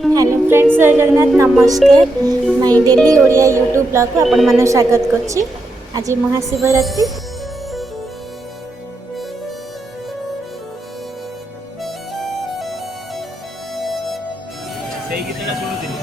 Hello friends, जय जगन्नाथ, नमस्कार। मैं डेली ओडिया यूट्यूब ब्लॉग को आपण माने स्वागत करछि। आज महाशिवरात्रि। ସେଇ ଗୀତଟା ଶୁଣୁଥିଲି।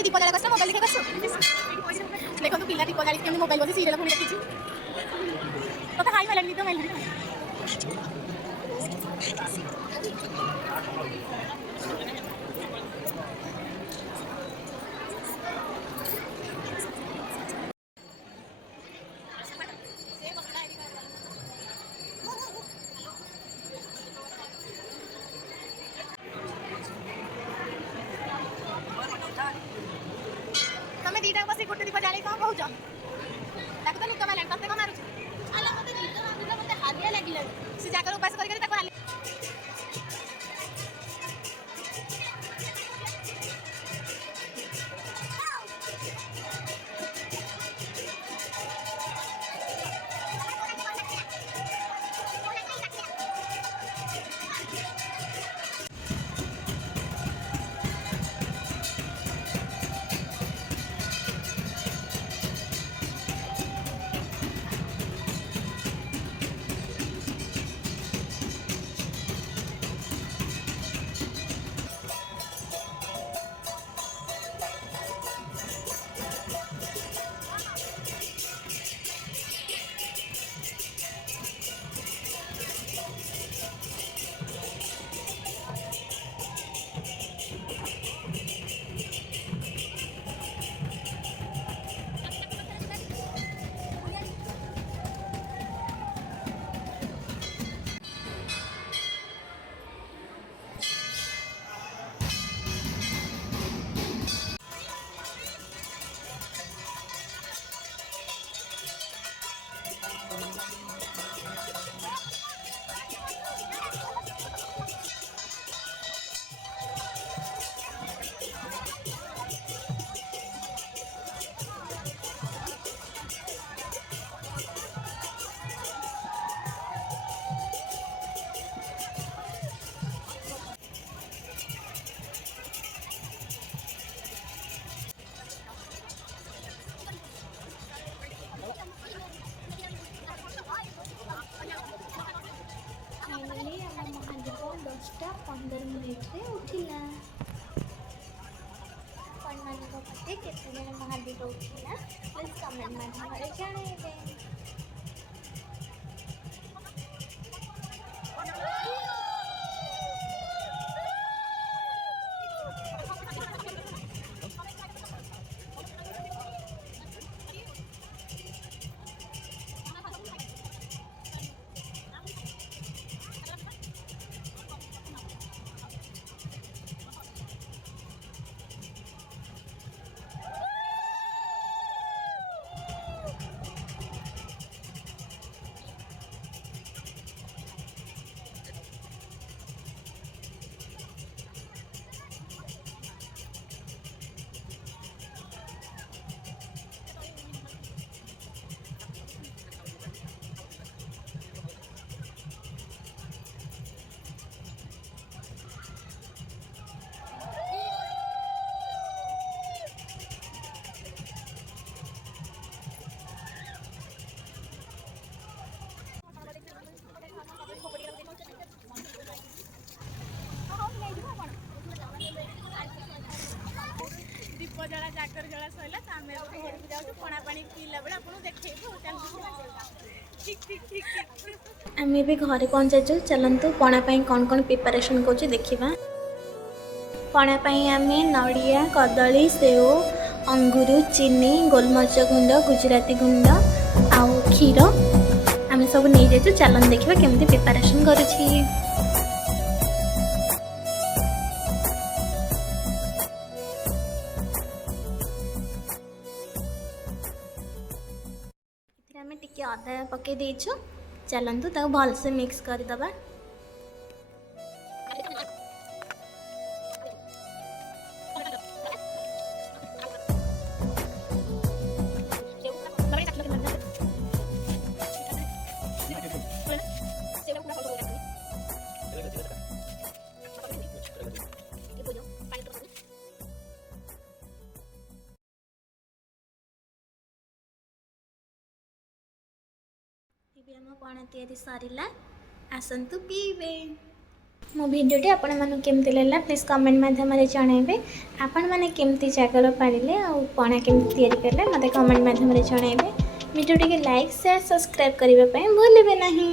दीप जला कस मोबाइल देखा कस देखो पिला दीप जाली के मोबाइल बजे सीरियल पुणी देखी तो हाई वाला निद माइल तमे दीटा बसी गोटे दीप जाली कौन कहूछ ताको तो निक मारला तते को मारुछ आला मते निद मारुला मते हालिया लागिला से जाकर उपास करी ताको हालिया 5:15 उठिला ଆପଣମାନଙ୍କ ପାଖେ କେତେଜଣ ମହାଦୀପ ଉଠିଲା ପ୍ଲିଜ୍ କମେଣ୍ଟ ମାଧ୍ୟମରେ ଜଣାଇବେ। दीप जला जाकर जला सैला तो आम घर को जाऊँ पणा पानी पीला बेला आपको देखो ठीक ठीक ठीक ठीक आम भी घरे पहुँचाचु चलतु पणा कौन कौन प्रिपारेसन कर देखा। पणा आम नड़िया कदली सेव अंगूर चीनी गोलमरीच गुंड गुजराती गुंड आउ क्षीर आम सब नहीं जाइए चलन देखा केमती प्रिपारेसन करुँची। आम टिके अदा पकई देचु चलतु ताको भलसे मिक्स करदबा। पणा तैयारी सरला आसतु पीबे। मो भिडियोटी आपण मानू केमती लागला प्लीज कमेंट माध्यम जनइबे। आपण मैंने केमती जागर पाड़े आ पणा केमती तैयारी कले मत कमेंट माध्यम जनइबे। भिडियोटी लाइक शेयर सब्सक्राइब करने भूलिए नहीं।